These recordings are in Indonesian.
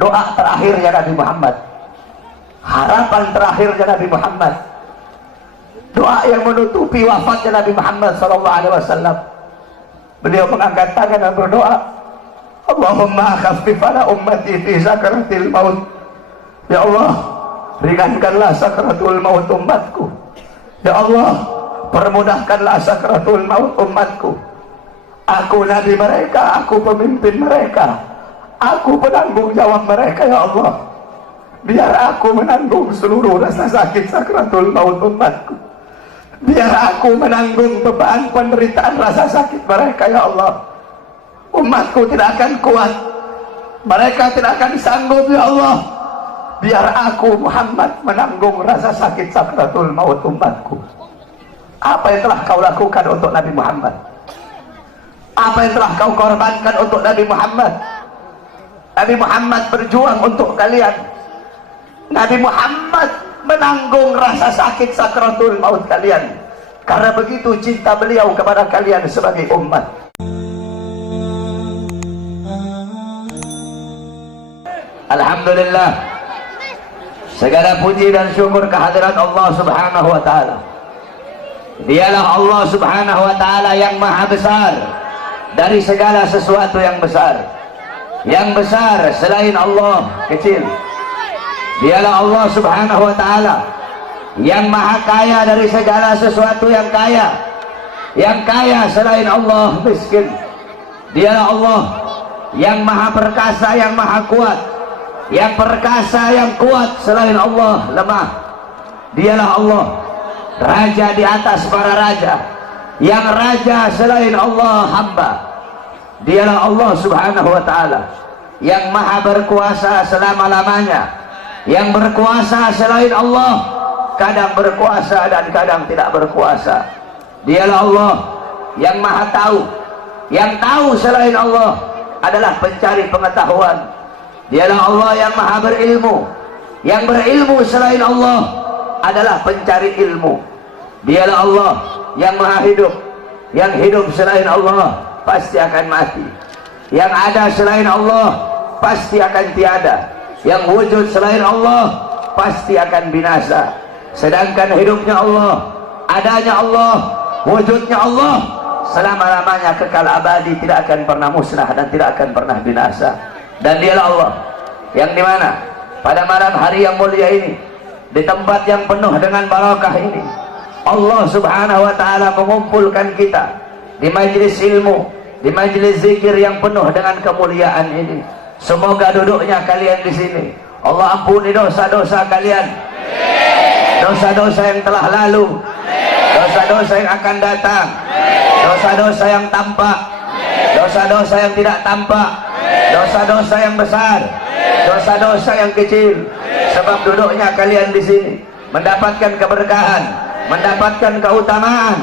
doa terakhirnya Nabi Muhammad, harapan terakhirnya Nabi Muhammad, doa yang menutupi wafatnya Nabi Muhammad SAW. Beliau mengangkat tangan dan berdoa, Allahumma khaffif ala ummati fi sakaratil maut. Ya Allah, ringankanlah sakaratul maut umatku. Ya Allah, permudahkanlah sakaratul maut umatku. Aku nabi mereka, aku pemimpin mereka, aku penanggung jawab mereka. Ya Allah, biar aku menanggung seluruh rasa sakit sakaratul maut umatku. Biar aku menanggung beban penderitaan rasa sakit mereka. Ya Allah, umatku tidak akan kuat, mereka tidak akan sanggup. Ya Allah, biar aku Muhammad menanggung rasa sakit sakratul maut umatku. Apa yang telah kau lakukan untuk Nabi Muhammad? Apa yang telah kau korbankan untuk Nabi Muhammad? Nabi Muhammad berjuang untuk kalian. Nabi Muhammad menanggung rasa sakit sakratul maut kalian, karena begitu cinta beliau kepada kalian sebagai umat. Alhamdulillah, segala puji dan syukur kehadirat Allah Subhanahu wa taala. Dialah Allah Subhanahu wa taala yang maha besar dari segala sesuatu yang besar. Yang besar selain Allah kecil. Dialah Allah Subhanahu wa taala yang maha kaya dari segala sesuatu yang kaya. Yang kaya selain Allah miskin. Dialah Allah yang maha perkasa, yang maha kuat. Yang perkasa, yang kuat selain Allah lemah. Dialah Allah, raja di atas para raja. Yang raja selain Allah hamba. Dialah Allah Subhanahu wa taala yang maha berkuasa selama-lamanya. Yang berkuasa selain Allah, kadang berkuasa dan kadang tidak berkuasa. Dialah Allah yang maha tahu. Yang tahu selain Allah adalah pencari pengetahuan. Dialah Allah yang maha berilmu. Yang berilmu selain Allah adalah pencari ilmu. Dialah Allah yang maha hidup. Yang hidup selain Allah pasti akan mati. Yang ada selain Allah pasti akan tiada. Yang wujud selain Allah pasti akan binasa. Sedangkan hidupnya Allah, adanya Allah, wujudnya Allah selama-lamanya kekal abadi, tidak akan pernah musnah dan tidak akan pernah binasa. Dan dialah Allah yang dimana pada malam hari yang mulia ini, di tempat yang penuh dengan barakah ini, Allah Subhanahu wa taala mengumpulkan kita di majelis ilmu, di majelis zikir yang penuh dengan kemuliaan ini. Semoga duduknya kalian di sini Allah ampuni dosa-dosa kalian, dosa-dosa yang telah lalu, dosa-dosa yang akan datang, dosa-dosa yang tampak, dosa-dosa yang tidak tampak, dosa-dosa yang besar, dosa-dosa yang kecil. Sebab duduknya kalian di sini mendapatkan keberkahan, mendapatkan keutamaan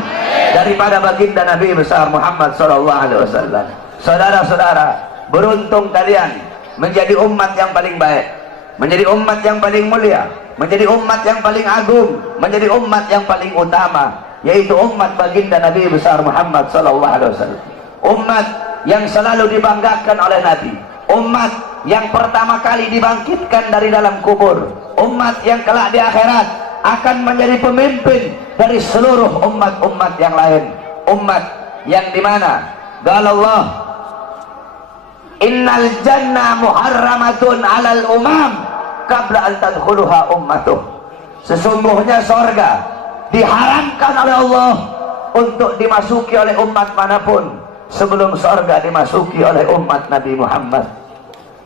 daripada baginda Nabi besar Muhammad SAW. Saudara-saudara, beruntung kalian menjadi umat yang paling baik, menjadi umat yang paling mulia, menjadi umat yang paling agung, menjadi umat yang paling utama, yaitu umat baginda Nabi besar Muhammad SAW. Umat yang selalu dibanggakan oleh Nabi, umat yang pertama kali dibangkitkan dari dalam kubur, umat yang kelak di akhirat akan menjadi pemimpin dari seluruh umat-umat yang lain. Umat yang dimana Allah, innal jannah muharramatun alal umam qabla an tadkhuluha ummatuh. Sesungguhnya sorga diharamkan oleh Allah untuk dimasuki oleh umat manapun sebelum sorga dimasuki oleh umat Nabi Muhammad.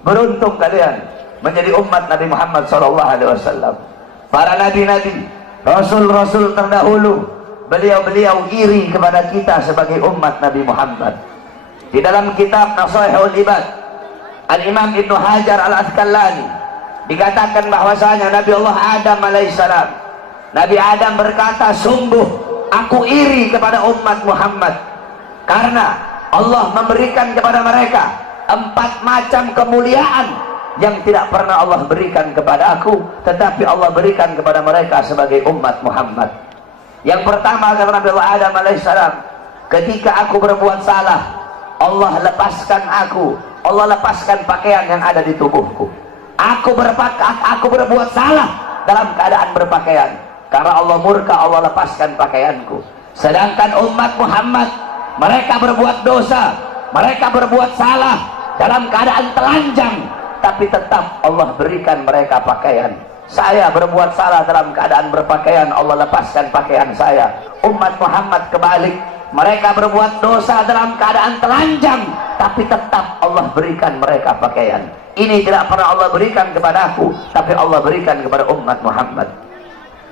Beruntung kalian menjadi umat Nabi Muhammad SAW. Para nabi-nabi, rasul-rasul terdahulu, beliau-beliau iri kepada kita sebagai umat Nabi Muhammad. Di dalam kitab Nasaihul Ibad, Al-Imam Ibnu Hajar Al-Asqalani dikatakan bahwasanya Nabi Allah Adam alaihissalam, Nabi Adam berkata, sungguh aku iri kepada umat Muhammad karena Allah memberikan kepada mereka 4 macam kemuliaan yang tidak pernah Allah berikan kepada aku, tetapi Allah berikan kepada mereka sebagai umat Muhammad. Yang pertama kata Nabi Allah Adam alaihissalam, ketika aku berbuat salah, Allah lepaskan aku, Allah lepaskan pakaian yang ada di tubuhku. aku berbuat salah dalam keadaan berpakaian. Karena Allah murka, Allah lepaskan pakaianku. Sedangkan umat Muhammad, mereka berbuat dosa, mereka berbuat salah dalam keadaan telanjang, tapi tetap Allah berikan mereka pakaian. Saya berbuat salah dalam keadaan berpakaian, Allah lepaskan pakaian saya. Umat Muhammad kebalik, mereka berbuat dosa dalam keadaan telanjang, tapi tetap Allah berikan mereka pakaian. Ini tidak pernah Allah berikan kepadaku, tapi Allah berikan kepada umat Muhammad.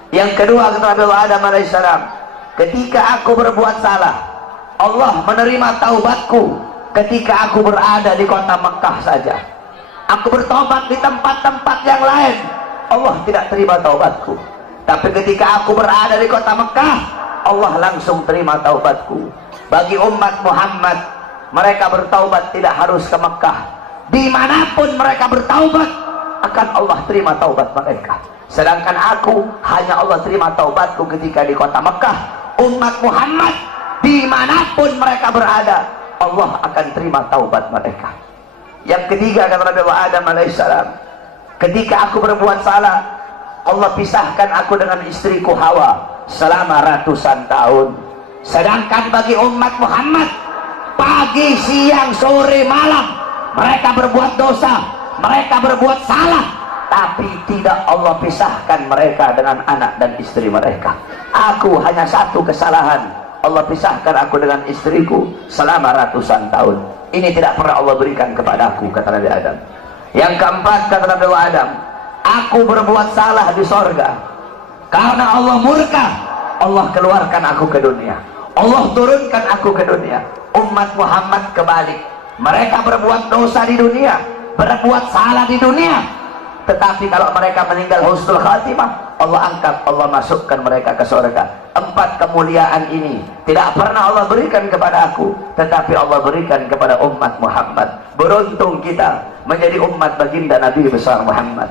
Yang kedua, kata Nabi Adam alaihissalam, ketika aku berbuat salah, Allah menerima taubatku ketika aku berada di kota Mekah saja. Aku bertobat di tempat-tempat yang lain, Allah tidak terima taubatku. Tapi ketika aku berada di kota Mekah, Allah langsung terima taubatku. Bagi umat Muhammad, mereka bertaubat tidak harus ke Mekah. Dimanapun mereka bertaubat, akan Allah terima taubat mereka. Sedangkan aku, hanya Allah terima taubatku ketika di kota Mekah. Umat Muhammad, dimanapun mereka berada, Allah akan terima taubat mereka. Yang ketiga, kata Nabi Adam alaihissalam, ketika aku berbuat salah, Allah pisahkan aku dengan istriku Hawa selama ratusan tahun. Sedangkan bagi umat Muhammad, pagi, siang, sore, malam mereka berbuat dosa, mereka berbuat salah, tapi tidak Allah pisahkan mereka dengan anak dan istri mereka. Aku hanya satu kesalahan, Allah pisahkan aku dengan istriku selama ratusan tahun. Ini tidak pernah Allah berikan kepadaku, kata Nabi Adam. Yang keempat, kata Nabi Adam, aku berbuat salah di sorga. Karena Allah murka, Allah keluarkan aku ke dunia, Allah turunkan aku ke dunia. Umat Muhammad kebalik, mereka berbuat dosa di dunia, berbuat salah di dunia, tetapi kalau mereka meninggal husnul khatimah, Allah angkat, Allah masukkan mereka ke surga. Empat kemuliaan ini tidak pernah Allah berikan kepada aku, tetapi Allah berikan kepada umat Muhammad. Beruntung kita menjadi umat baginda Nabi besar Muhammad,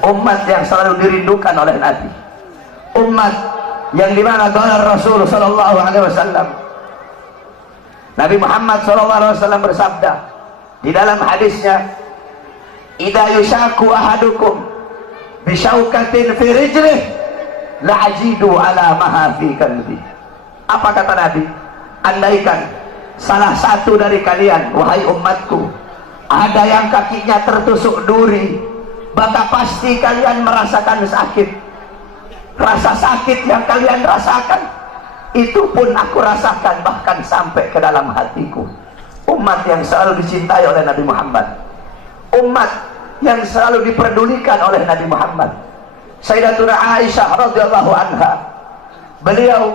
umat yang selalu dirindukan oleh Nabi, umat yang dimana qala Rasul sallallahu alaihi wasallam, Nabi Muhammad sallallahu alaihi wasallam bersabda di dalam hadisnya, idza yushaku ahadukum bisyaukatin fi rijlih la ajidu ala maha fi qalbi. Apa kata Nabi? Andaikan salah satu dari kalian, wahai umatku, ada yang kakinya tertusuk duri, maka pasti kalian merasakan sakit. Rasa sakit yang kalian rasakan, itu pun aku rasakan, bahkan sampai ke dalam hatiku. Umat yang selalu dicintai oleh Nabi Muhammad, umat yang selalu diperdulikan oleh Nabi Muhammad. Sayyidatuna Aisyah radhiyallahu anha, beliau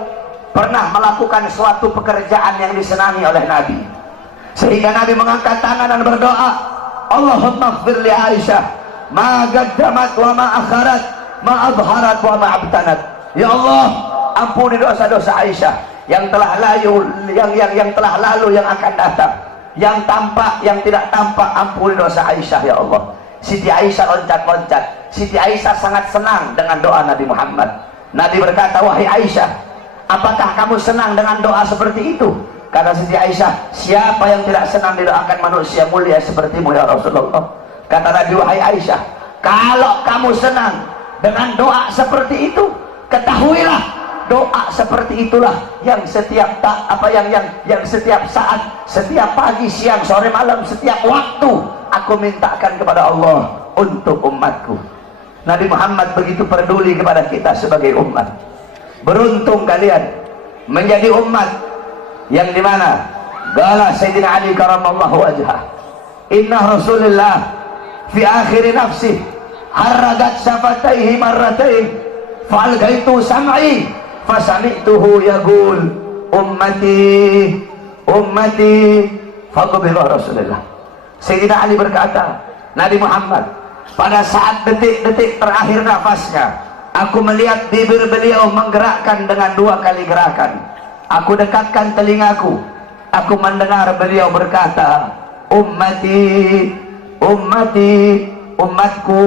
pernah melakukan suatu pekerjaan yang disenangi oleh Nabi, sehingga Nabi mengangkat tangan dan berdoa, Allahumma ighfir li Aisyah ma qaddamat wa ma akharat, ma adharat wa ma abtanat. Ya Allah, ampuni dosa-dosa Aisyah yang telah lalu, yang telah lalu, yang akan datang, yang tampak, yang tidak tampak. Ampuni dosa Aisyah ya Allah. Siti Aisyah loncat-loncat. Siti Aisyah sangat senang dengan doa Nabi Muhammad. Nabi berkata, wahai Aisyah, apakah kamu senang dengan doa seperti itu? Kata Siti Aisyah, siapa yang tidak senang didoakan manusia mulia sepertimu ya Rasulullah. Kata Nabi, wahai Aisyah, kalau kamu senang dengan doa seperti itu, ketahuilah doa seperti itulah yang setiap yang setiap saat, setiap pagi, siang, sore, malam, setiap waktu aku mintakan kepada Allah untuk umatku. Nabi Muhammad begitu peduli kepada kita sebagai umat. Beruntung kalian menjadi umat yang dimana qala Sayyidina Ali karamallahu wajhah, inna Rasulullah fi akhir nafsih haragat syafataihi marratain fa'algaitu sam'i fasami'tuhu yaqul ummati ummati faqbila Rasulullah. Sayyidina Ali berkata, Nabi Muhammad pada saat detik-detik terakhir nafasnya, aku melihat bibir beliau menggerakkan dengan 2 kali gerakan. Aku dekatkan telingaku, aku mendengar beliau berkata, ummati ummati, umatku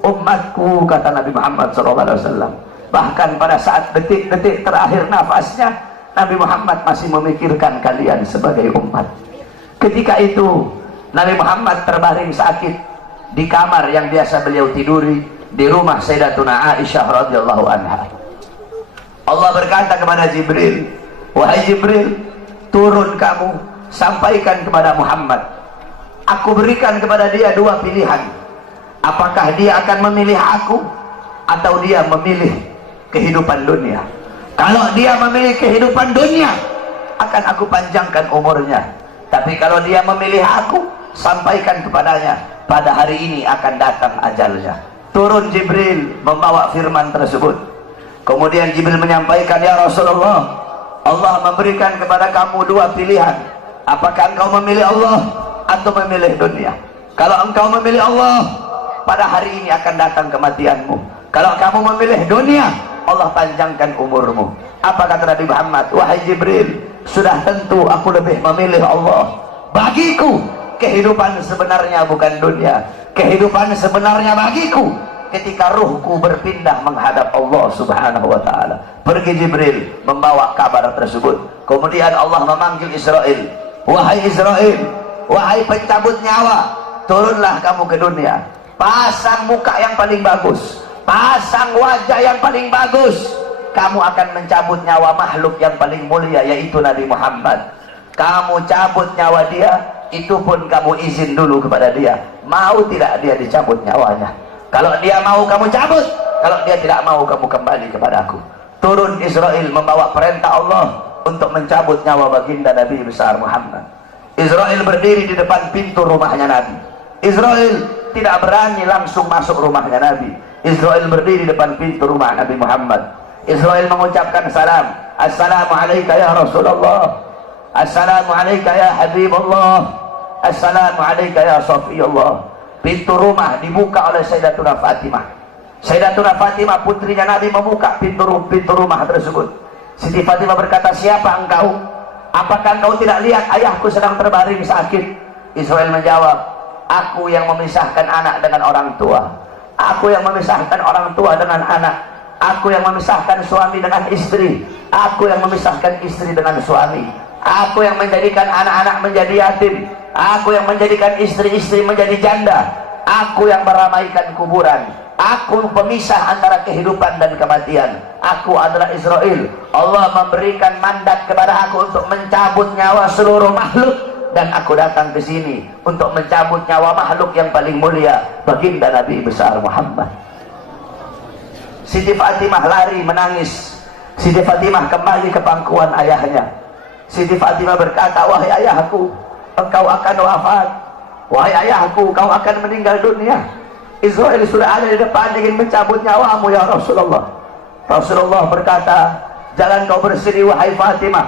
umatku, kata Nabi Muhammad SAW. Bahkan pada saat detik-detik terakhir nafasnya, Nabi Muhammad masih memikirkan kalian sebagai umat. Ketika itu Nabi Muhammad terbaring sakit, di kamar yang biasa beliau tiduri di rumah Sayyidatuna Aisyah radhiyallahu anha. Allah berkata kepada Jibril, wahai Jibril, turun kamu, sampaikan kepada Muhammad, aku berikan kepada dia dua pilihan. Apakah dia akan memilih aku atau dia memilih kehidupan dunia? Kalau dia memilih kehidupan dunia, akan aku panjangkan umurnya. Tapi kalau dia memilih aku, sampaikan kepadanya, pada hari ini akan datang ajalnya. Turun Jibril membawa firman tersebut. Kemudian Jibril menyampaikan, ya Rasulullah, Allah memberikan kepada kamu dua pilihan. Apakah engkau memilih Allah atau memilih dunia? Kalau engkau memilih Allah, pada hari ini akan datang kematianmu. Kalau kamu memilih dunia, Allah panjangkan umurmu. Apa kata Nabi Muhammad? Wahai Jibril, sudah tentu aku lebih memilih Allah. Bagiku kehidupan sebenarnya bukan dunia. Kehidupan sebenarnya bagiku ketika ruhku berpindah menghadap Allah subhanahu wa ta'ala. Pergi Jibril membawa kabar tersebut. Kemudian Allah memanggil Israel, wahai Israel, wahai pencabut nyawa, turunlah kamu ke dunia. Pasang muka yang paling bagus, pasang wajah yang paling bagus. Kamu akan mencabut nyawa makhluk yang paling mulia, yaitu Nabi Muhammad. Kamu cabut nyawa dia, itu pun kamu izin dulu kepada dia, mau tidak dia dicabut nyawanya. Kalau dia mau kamu cabut, kalau dia tidak mau kamu kembali kepadaku. Turun Israel membawa perintah Allah untuk mencabut nyawa baginda Nabi besar Muhammad. Israel berdiri di depan pintu rumahnya Nabi. Israel tidak berani langsung masuk rumahnya Nabi. Israel berdiri di depan pintu rumah Nabi Muhammad. Israel mengucapkan salam. Assalamualaikum ya Rasulullah, Assalamualaikum ya Habibullah, Assalamualaikum ya Safiyullah. Pintu rumah dibuka oleh Sayyidatuna Fatimah. Sayyidatuna Fatimah putrinya Nabi membuka pintu rumah tersebut. Siti Fatimah berkata, siapa engkau? Apakah engkau tidak lihat ayahku sedang terbaring sakit? Israel menjawab, aku yang memisahkan anak dengan orang tua, aku yang memisahkan orang tua dengan anak, aku yang memisahkan suami dengan istri, aku yang memisahkan istri dengan suami, aku yang menjadikan anak-anak menjadi yatim, aku yang menjadikan istri-istri menjadi janda, aku yang meramaikan kuburan, aku pemisah antara kehidupan dan kematian. Aku adalah Israel. Allah memberikan mandat kepada aku untuk mencabut nyawa seluruh makhluk, dan aku datang ke sini untuk mencabut nyawa makhluk yang paling mulia, baginda Nabi besar Muhammad. Siti Fatimah lari menangis. Siti Fatimah kembali ke pangkuan ayahnya. Siti Fatimah berkata, wahai ayahku, engkau akan wafat. Wahai ayahku, kau akan meninggal dunia. Israel sudah ada di depan ingin mencabut nyawamu ya Rasulullah. Rasulullah berkata, jangan kau bersedih wahai Fatimah.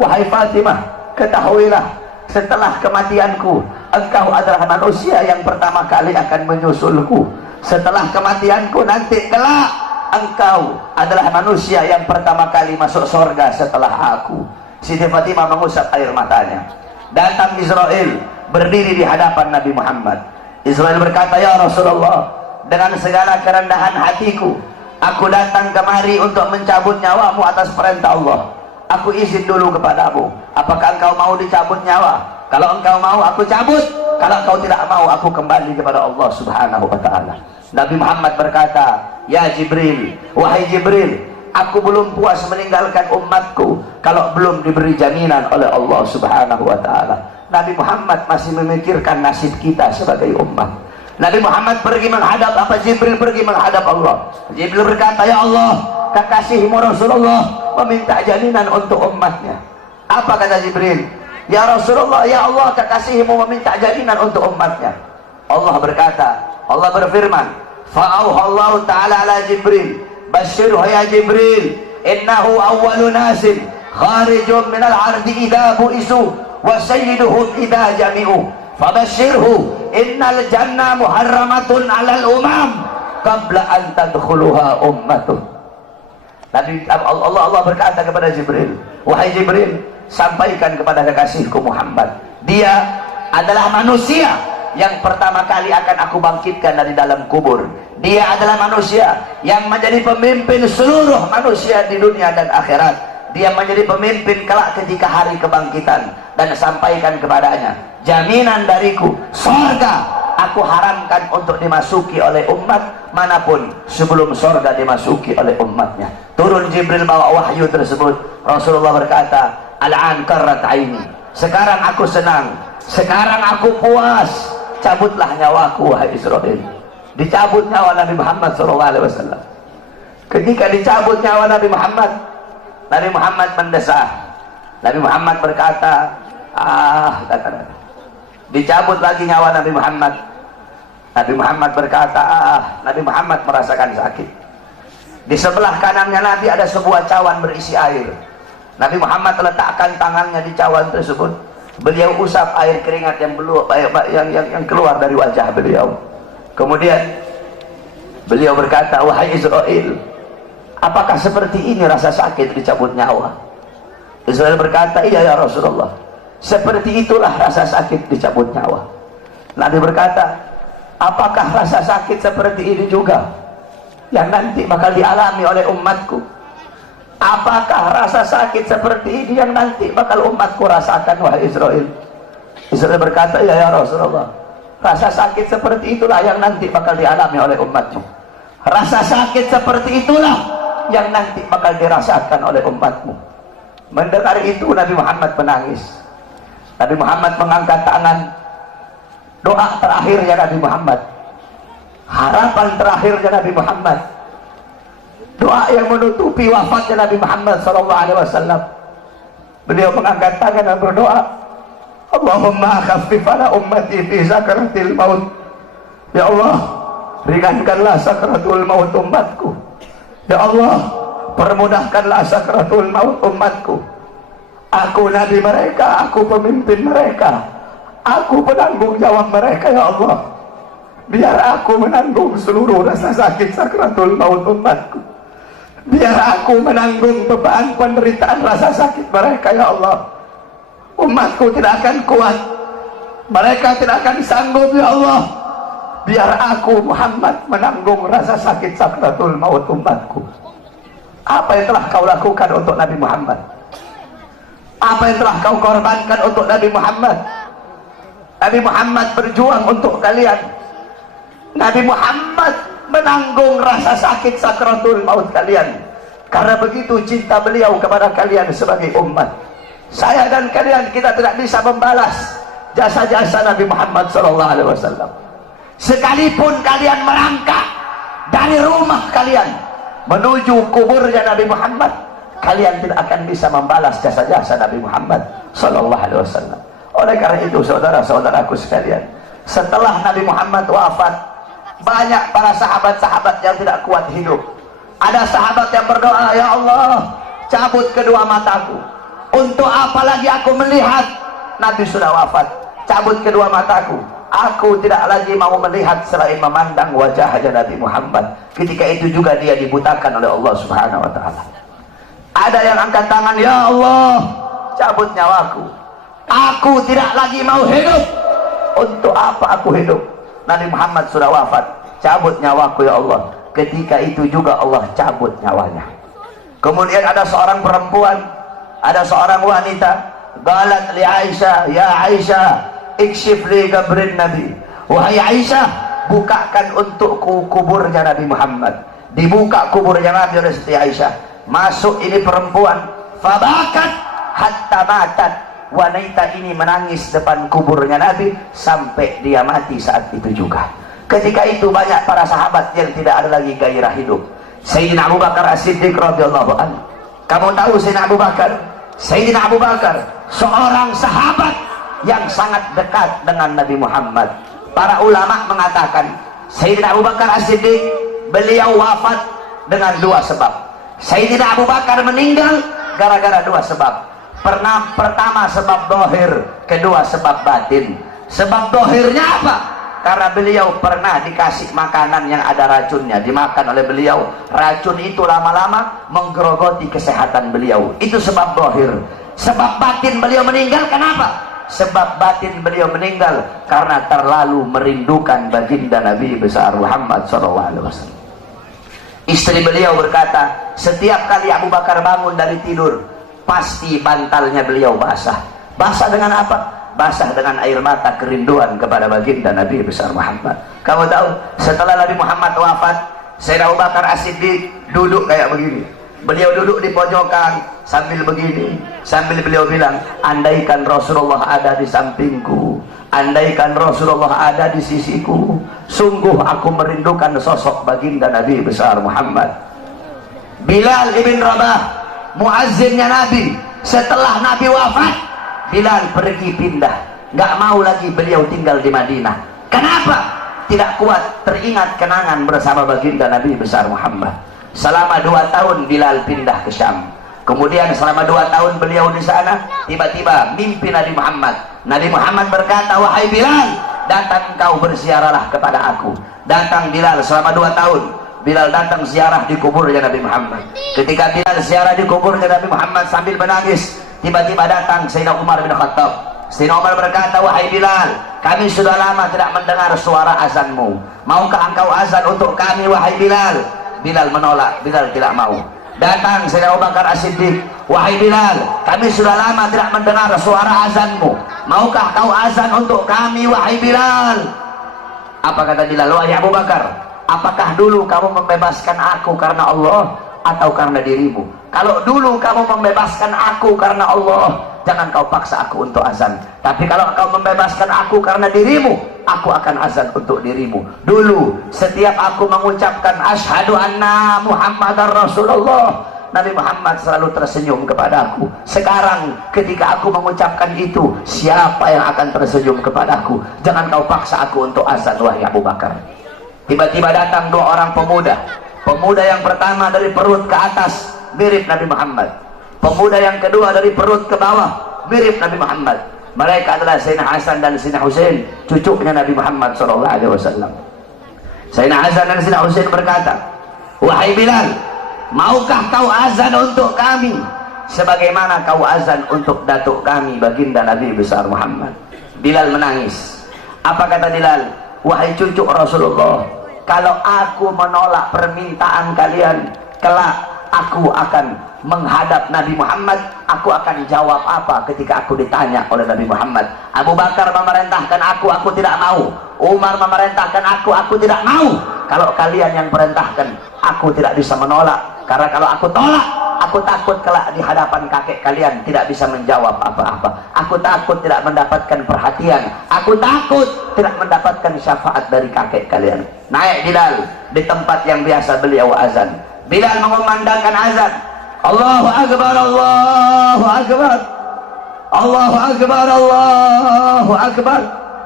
Wahai Fatimah, ketahuilah, setelah kematianku, engkau adalah manusia yang pertama kali akan menyusulku. Setelah kematianku nanti kelak, engkau adalah manusia yang pertama kali masuk surga setelah aku. Siti Fatimah mengusap air matanya. Datang Israel berdiri di hadapan Nabi Muhammad. Israel berkata, ya Rasulullah, dengan segala kerendahan hatiku, aku datang kemari untuk mencabut nyawamu atas perintah Allah. Aku izin dulu kepadamu, apakah engkau mau dicabut nyawa? Kalau engkau mau, aku cabut. Kalau engkau tidak mau, aku kembali kepada Allah subhanahu wa ta'ala. Nabi Muhammad berkata, ya Jibril, wahai Jibril, aku belum puas meninggalkan umatku kalau belum diberi jaminan oleh Allah subhanahu wa ta'ala. Nabi Muhammad masih memikirkan nasib kita sebagai umat. Nabi Muhammad pergi menghadap, apa Jibril pergi menghadap Allah. Jibril berkata, ya Allah, kekasihmu Rasulullah meminta jaminan untuk umatnya. Apa kata Jibril? Ya Rasulullah, ya Allah, kekasihmu meminta jaminan untuk umatnya. Allah berkata, Allah berfirman, fa'auhallahu ta'ala ala Jibril, basyirhu ya Jibril, innahu awwalu nasin kharijun minal ardi idha bu'isu wa sayyiduhum idha jami'u fabashirhu innal jannah muharramatun alal umam qabla an tadkhuluha ummatun. Nabi Allah berkata kepada Jibril, wahai Jibril, sampaikan kepada kekasihku Muhammad, dia adalah manusia yang pertama kali akan aku bangkitkan dari dalam kubur. Dia adalah manusia yang menjadi pemimpin seluruh manusia di dunia dan akhirat. Dia menjadi pemimpin kelak ketika hari kebangkitan. Dan sampaikan kepadanya, jaminan dariku, surga aku haramkan untuk dimasuki oleh umat manapun sebelum surga dimasuki oleh umatnya. Turun Jibril bawa wahyu tersebut. Rasulullah berkata, al-an qarrat aini, sekarang aku senang, sekarang aku puas, cabutlah nyawaku wahai Israil. Dicabut nyawa Nabi Muhammad SAW. Ketika dicabut nyawa Nabi Muhammad mendesah. Nabi Muhammad berkata, kata dicabut lagi nyawa Nabi Muhammad. Nabi Muhammad berkata, Nabi Muhammad merasakan sakit. Di sebelah kanannya Nabi ada sebuah cawan berisi air. Nabi Muhammad letakkan tangannya di cawan tersebut. Beliau usap air keringat yang keluar dari wajah beliau. Kemudian beliau berkata, wahai Israil, apakah seperti ini rasa sakit dicabut nyawa? Israil berkata, iya ya Rasulullah, seperti itulah rasa sakit dicabut nyawa. Nabi berkata, apakah rasa sakit seperti ini juga yang nanti bakal dialami oleh umatku? Apakah rasa sakit seperti ini yang nanti bakal umatku rasakan wahai Israil? Israil berkata, ya Rasulullah, rasa sakit seperti itulah yang nanti bakal dialami oleh umatmu. Rasa sakit seperti itulah yang nanti bakal dirasakan oleh umatmu. Mendengar itu Nabi Muhammad menangis. Nabi Muhammad mengangkat tangan. Doa terakhirnya Nabi Muhammad, harapan terakhirnya Nabi Muhammad, doa yang menutupi wafatnya Nabi Muhammad SAW. Beliau mengangkat tangan dan berdoa, Allahumma khaffif ala ummati fi sakratil maut. Ya Allah, ringankanlah sakratul maut umatku. Ya Allah, permudahkanlah sakratul maut umatku. Aku nabi mereka, aku pemimpin mereka, aku penanggung jawab mereka. Ya Allah, biar aku menanggung seluruh rasa sakit sakratul maut umatku. Biar aku menanggung beban penderitaan rasa sakit mereka. Ya Allah, umatku tidak akan kuat, mereka tidak akan sanggup. Ya Allah, biar aku Muhammad menanggung rasa sakit sakratul maut umatku. Apa yang telah kau lakukan untuk Nabi Muhammad? Apa yang telah kau korbankan untuk Nabi Muhammad? Nabi Muhammad berjuang untuk kalian. Nabi Muhammad menanggung rasa sakit sakratul maut kalian. Karena begitu cinta beliau kepada kalian sebagai umat. Saya dan kalian, kita tidak bisa membalas jasa-jasa Nabi Muhammad SAW. Sekalipun kalian merangkak dari rumah kalian menuju kuburnya Nabi Muhammad, kalian tidak akan bisa membalas jasa-jasa Nabi Muhammad SAW. Oleh karena itu, saudara-saudaraku sekalian, setelah Nabi Muhammad wafat, banyak para sahabat-sahabat yang tidak kuat hidup. Ada sahabat yang berdoa, ya Allah, cabut kedua mataku. Untuk apa lagi aku melihat? Nabi sudah wafat, cabut kedua mataku. Aku tidak lagi mau melihat selain memandang wajahnya Nabi Muhammad. Ketika itu juga dia dibutakan oleh Allah Subhanahu wa ta'ala. Ada yang angkat tangan, ya Allah, cabut nyawaku. Aku tidak lagi mau hidup. Untuk apa aku hidup? Nabi Muhammad sudah wafat, cabut nyawaku ya Allah. Ketika itu juga Allah cabut nyawanya. Kemudian ada seorang perempuan, ada seorang wanita, galat li Aisyah, ya Aisyah, ikshif li qabrin Nabi. Wahai Aisyah, bukakan untukku kuburnya Nabi Muhammad. Dibuka kuburnya Nabi oleh Siti Aisyah. Masuk ini perempuan, fabakat hatta matat. Wanita ini menangis depan kuburnya Nabi sampai dia mati saat itu juga. Ketika itu banyak para sahabat yang tidak ada lagi gairah hidup. Sayyidina Abu Bakar As-Siddiq radhiyallahu anhu. Kamu tahu Sayyidina Abu Bakar? Sayyidina Abu Bakar seorang sahabat yang sangat dekat dengan Nabi Muhammad. Para ulama mengatakan Sayyidina Abu Bakar As-Siddiq, beliau wafat dengan dua sebab. Sayyidina Abu Bakar meninggal gara-gara dua sebab. Pertama sebab dohir, kedua sebab batin. Sebab dohirnya apa? Karena beliau pernah dikasih makanan yang ada racunnya, dimakan oleh beliau. Racun itu lama-lama menggerogoti kesehatan beliau. Itu sebab dohir. Sebab batin beliau meninggal kenapa? Sebab batin beliau meninggal karena terlalu merindukan baginda Nabi besar Muhammad SAW. Istri beliau berkata, setiap kali Abu Bakar bangun dari tidur, pasti bantalnya beliau basah. Basah dengan apa? basah dengan air mata kerinduan kepada baginda Nabi besar Muhammad. Kamu tahu, setelah Nabi Muhammad wafat, Sayyidina Abu Bakar As-Siddiq duduk kayak begini. Beliau duduk di pojokan sambil begini, sambil beliau bilang, andaikan Rasulullah ada di sampingku, andaikan Rasulullah ada di sisiku, sungguh aku merindukan sosok baginda Nabi besar Muhammad. Bilal ibn Rabah, muazzinnya Nabi, setelah Nabi wafat, Bilal pergi pindah, nggak mau lagi beliau tinggal di Madinah. Kenapa? Tidak kuat teringat kenangan bersama baginda Nabi besar Muhammad. Selama 2 tahun Bilal pindah ke Syam. Kemudian selama 2 tahun beliau di sana, tiba-tiba mimpi Nabi Muhammad. Nabi Muhammad berkata, wahai Bilal, datang kau bersiaralah kepada aku. Datang Bilal selama 2 tahun. Bilal datang ziarah di kuburnya Nabi Muhammad. Ketika Bilal ziarah di kuburnya Nabi Muhammad sambil menangis, tiba-tiba datang Sayyidina Umar bin Khattab. Sayyidina Umar berkata, wahai Bilal, kami sudah lama tidak mendengar suara azanmu. Maukah engkau azan untuk kami, wahai Bilal? Bilal menolak, Bilal tidak mau. Datang Sayyidina Abu Bakar As-Siddiq, wahai Bilal, kami sudah lama tidak mendengar suara azanmu. Maukah kau azan untuk kami, wahai Bilal? Apa kata Bilal? Wahai Abu Bakar, apakah dulu kamu membebaskan aku karena Allah atau karena dirimu? Kalau dulu kamu membebaskan aku karena Allah, jangan kau paksa aku untuk azan. Tapi kalau kau membebaskan aku karena dirimu, aku akan azan untuk dirimu. Dulu setiap aku mengucapkan asyhadu anna Muhammadar Rasulullah, Nabi Muhammad selalu tersenyum kepada aku. Sekarang ketika aku mengucapkan itu, siapa yang akan tersenyum kepada aku? Jangan kau paksa aku untuk azan, wahai Abu Bakar. Tiba-tiba datang 2 orang pemuda. Pemuda yang pertama dari perut ke atas mirip Nabi Muhammad. Pemuda yang kedua dari perut ke bawah mirip Nabi Muhammad. Mereka adalah Sayyidina Hasan dan Sayyidina Husain, cucunya Nabi Muhammad SAW. Sayyidina Hasan dan Sayyidina Husain berkata, wahai Bilal, maukah kau azan untuk kami sebagaimana kau azan untuk datuk kami baginda Nabi besar Muhammad? Bilal menangis. Apa kata Bilal? Wahai cucu Rasulullah, kalau aku menolak permintaan kalian, kelak aku akan menghadap Nabi Muhammad. Aku akan jawab apa ketika aku ditanya oleh Nabi Muhammad? Abu Bakar memerintahkan aku tidak mau. Umar memerintahkan aku tidak mau. Kalau kalian yang perintahkan, aku tidak bisa menolak. Karena kalau aku tolak, aku takut kelak di hadapan kakek kalian tidak bisa menjawab apa-apa. Aku takut tidak mendapatkan perhatian. Aku takut tidak mendapatkan syafaat dari kakek kalian. Naik Bilal di tempat yang biasa beliau azan. Bilal mengumandangkan azan. Allahu Akbar, Allahu Akbar, Allahu Akbar, Allahu Akbar.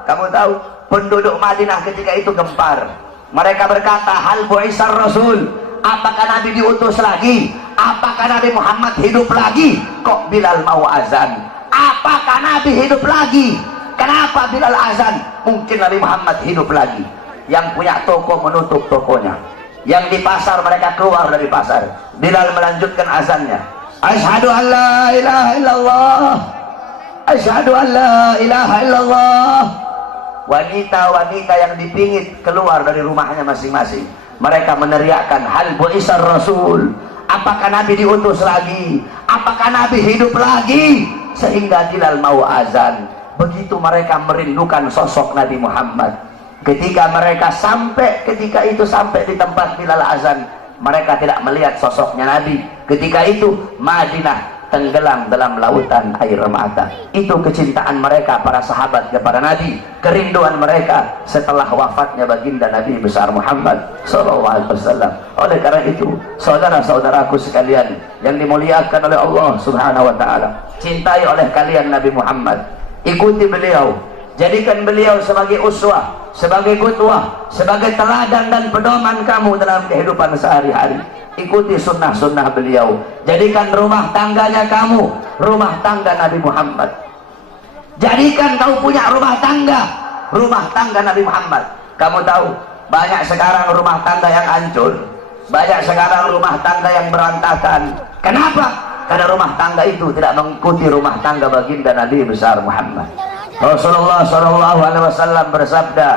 Kamu tahu penduduk Madinah ketika itu gempar. Mereka berkata, hal bu'isar Rasul, apakah Nabi diutus lagi? Apakah Nabi Muhammad hidup lagi? Kok Bilal mau azan? Apakah Nabi hidup lagi? Kenapa Bilal azan? Mungkin Nabi Muhammad hidup lagi. Yang punya toko menutup tokonya, yang di pasar mereka keluar dari pasar. Bilal melanjutkan azannya. Asyhadu an la ilaha illallah, asyhadu an la ilaha illallah. Wanita-wanita yang dipingit keluar dari rumahnya masing-masing. Mereka meneriakkan, hal bu'isar Rasul, apakah Nabi diutus lagi? Apakah Nabi hidup lagi? Sehingga Bilal mau azan. Begitu mereka merindukan sosok Nabi Muhammad. Ketika mereka sampai di tempat Bilal azan, mereka tidak melihat sosoknya Nabi. Ketika itu Madinah tenggelam dalam lautan air mata. Itu kecintaan mereka para sahabat kepada Nabi, kerinduan mereka setelah wafatnya baginda Nabi besar Muhammad SAW. Oleh karena itu, saudara-saudaraku sekalian yang dimuliakan oleh Allah Subhanahu wa taala, cintai oleh kalian Nabi Muhammad, ikuti beliau, jadikan beliau sebagai uswah, sebagai qudwah, sebagai teladan dan pedoman kamu dalam kehidupan sehari-hari. Ikuti sunnah-sunnah beliau. Jadikan rumah tangganya kamu rumah tangga Nabi Muhammad. Jadikan kau punya rumah tangga Nabi Muhammad. Kamu tahu, banyak sekarang rumah tangga yang hancur, banyak sekarang rumah tangga yang berantakan. Kenapa? Karena rumah tangga itu tidak mengikuti rumah tangga baginda Nabi besar Muhammad. Rasulullah SAW bersabda,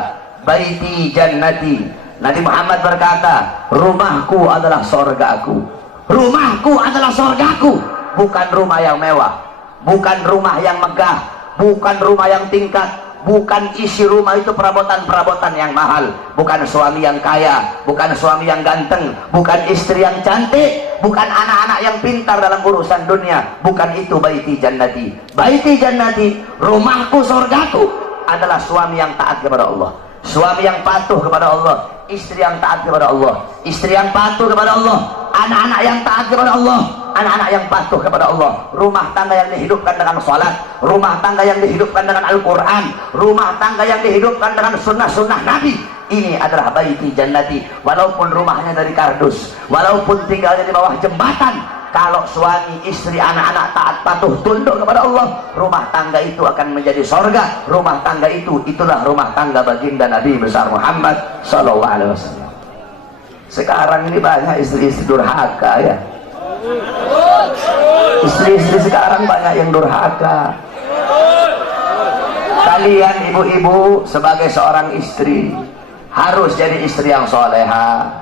baiti jannati. Nabi Muhammad berkata, rumahku adalah sorgaku. Rumahku adalah sorgaku. Bukan rumah yang mewah, bukan rumah yang megah, bukan rumah yang tingkat, bukan isi rumah itu perabotan-perabotan yang mahal, bukan suami yang kaya, bukan suami yang ganteng, bukan istri yang cantik, bukan anak-anak yang pintar dalam urusan dunia. Bukan itu baiti jannati. Baiti jannati, rumahku, surgaku, adalah suami yang taat kepada Allah, suami yang patuh kepada Allah, istri yang taat kepada Allah, istri yang patuh kepada Allah, anak-anak yang taat kepada Allah, anak-anak yang patuh kepada Allah, rumah tangga yang dihidupkan dengan salat, rumah tangga yang dihidupkan dengan Al-Quran, rumah tangga yang dihidupkan dengan sunnah-sunnah Nabi. Ini adalah baiti jannati. Walaupun rumahnya dari kardus, walaupun tinggalnya di bawah jembatan, kalau suami, istri, anak-anak taat patuh tunduk kepada Allah, rumah tangga itu akan menjadi sorga. Rumah tangga itu, itulah rumah tangga baginda Nabi besar Muhammad SAW. Sekarang ini banyak istri-istri durhaka ya. Istri-istri sekarang banyak yang durhaka. Kalian ibu-ibu sebagai seorang istri harus jadi istri yang soleha,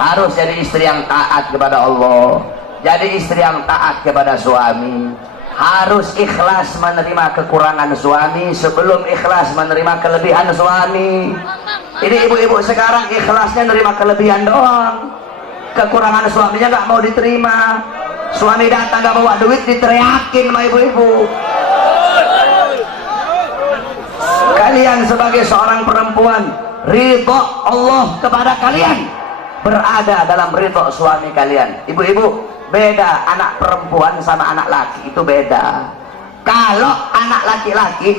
harus jadi istri yang taat kepada Allah, jadi istri yang taat kepada suami, harus ikhlas menerima kekurangan suami sebelum ikhlas menerima kelebihan suami. Ini ibu-ibu sekarang ikhlasnya menerima kelebihan doang, kekurangan suaminya nggak mau diterima. Suami datang nggak bawa duit diteriakin sama ibu-ibu. Kalian sebagai seorang perempuan, ridho Allah kepada kalian berada dalam ridho suami kalian. Ibu-ibu, beda anak perempuan sama anak laki, itu beda. Kalau anak laki-laki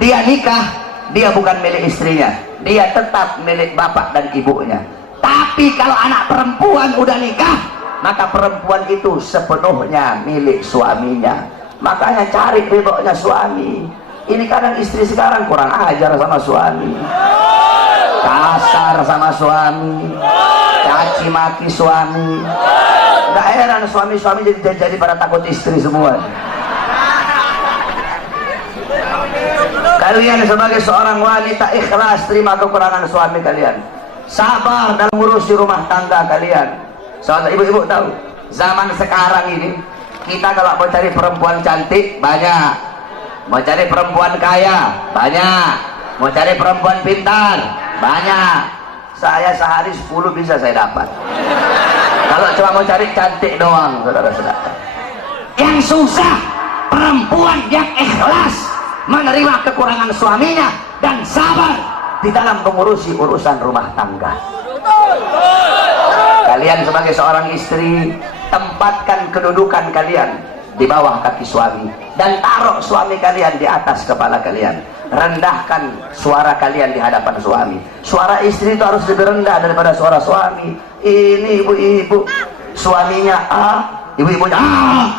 dia nikah, dia bukan milik istrinya, dia tetap milik bapak dan ibunya. Tapi kalau anak perempuan udah nikah, maka perempuan itu sepenuhnya milik suaminya. Makanya cari ridhonya suami. Ini kadang istri sekarang kurang ajar sama suami, kasar sama suami, caci maki suami. Gak heran suami-suami jadi pada takut istri semua. Kalian sebagai seorang wanita ikhlas terima kekurangan suami kalian, sabar dalam ngurusi rumah tangga kalian. Soalnya ibu-ibu tahu, zaman sekarang ini kita kalau mau cari perempuan cantik banyak, mau cari perempuan kaya banyak, mau cari perempuan pintar banyak. Saya sehari 10 bisa saya dapat. Kalau cuma mau cari cantik doang, saudara-saudara. Yang susah perempuan yang ikhlas menerima kekurangan suaminya dan sabar di dalam mengurusi urusan rumah tangga. Kalian sebagai seorang istri, tempatkan kedudukan kalian di bawah kaki suami dan taruh suami kalian di atas kepala kalian. Rendahkan suara kalian di hadapan suami. Suara istri itu harus lebih rendah daripada suara suami. Ini ibu-ibu, suaminya A, ibu-ibunya A.